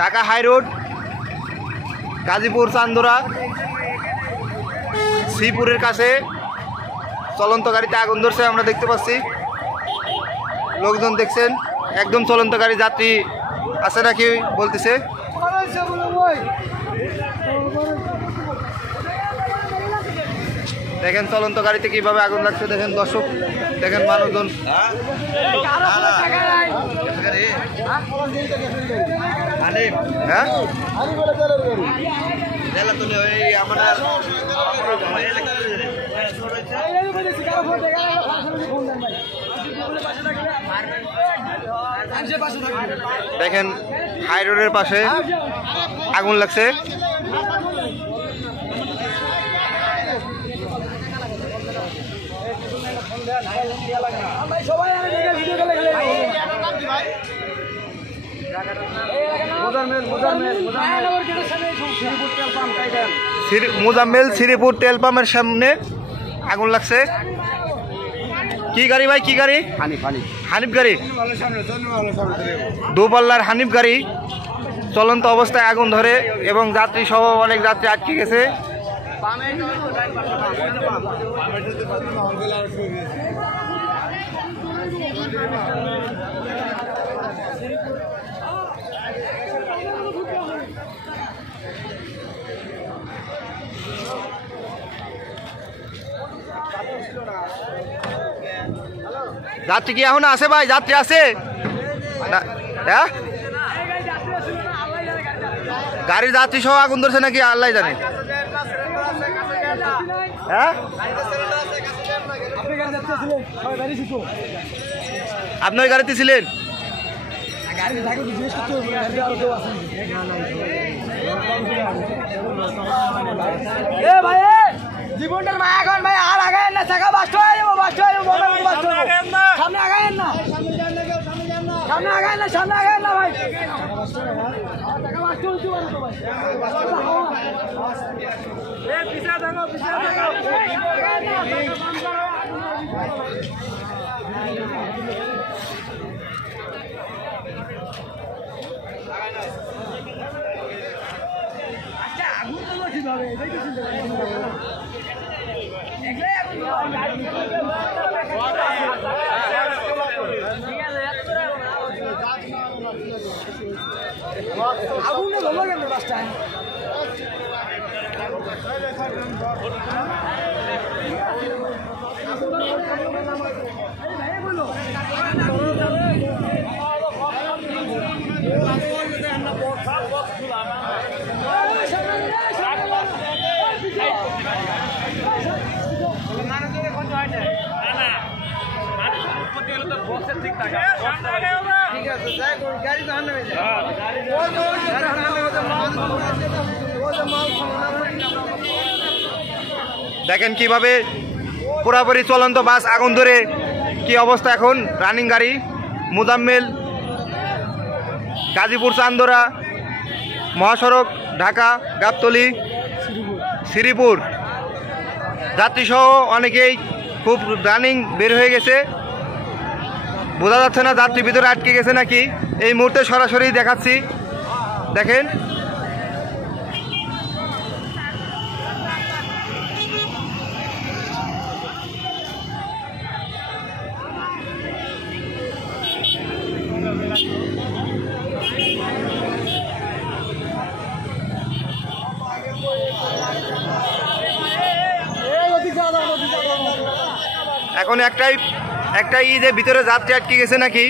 Dhaka high road, Gazipur চান্দোরা, শ্রীপুরের কাছে চলন্ত গাড়িতে আগুন ধরছে আমরা দেখতে পাচ্ছি। লোকজন দেখছেন, একদম চলন্ত গাড়ি, যাত্রী আছে নাকি বলতেছে। দেখেন চলন্ত গাড়িতে কিভাবে আগুন লাগছে, দেখেন দর্শক, দেখেন মানুষজন। হ্যাঁ দেখেন হাই রোডের পাশে আগুন লাগছে। মুজাম্মেল শ্রীপুর তেল পাম্পের সামনে আগুন লাগছে। কি গাড়ি ভাই, কি গাড়ি? হানিফ গাড়ি, দুপাল্লার হানিফ গাড়ি চলন্ত অবস্থায় আগুন ধরে এবং যাত্রী সহ অনেক যাত্রী আটকে গেছে। যাত্রী কি এখন আছে ভাই? যাত্রী আছে? হ্যাঁ, গাড়ির যাত্রী সহ আগুন ধরছে নাকি আল্লাহ জানে। হ্যাঁ, আপনি ওই গাড়িতে ছিলেন? জীবনটার মায়া এখন ভাই, আর আগায় না, চাকা বাস্ট হয়ে যাবো, বাস্ট হয়ে যাবো, সামনে আগায় না, সামনে আগায় না, সামনে আগায় না ভাই, চাকা বাস্ট হইতে পারে তো ভাই। পিছা থাকো, পিছা থাকো। আগুনে ভালো কেন বাসটা? দেখেন কিভাবে পুরাপুরি চলন্ত বাস আগুন ধরে কি অবস্থা এখন। রানিং গাড়ি মুজাম্মেল, গাজীপুর চান্দোরা মহাসড়ক, ঢাকা গাবতলী শ্রীপুর, যাত্রী সহ অনেকেই খুব রানিং বের হয়ে গেছে। বোঝা যাচ্ছে না যাত্রী ভিতরে আটকে গেছে নাকি। এই মুহূর্তে সরাসরি দেখাচ্ছি, দেখেন। এখন একটাই যে ভিতরে যাত্রী আটকে গেছে নাকি।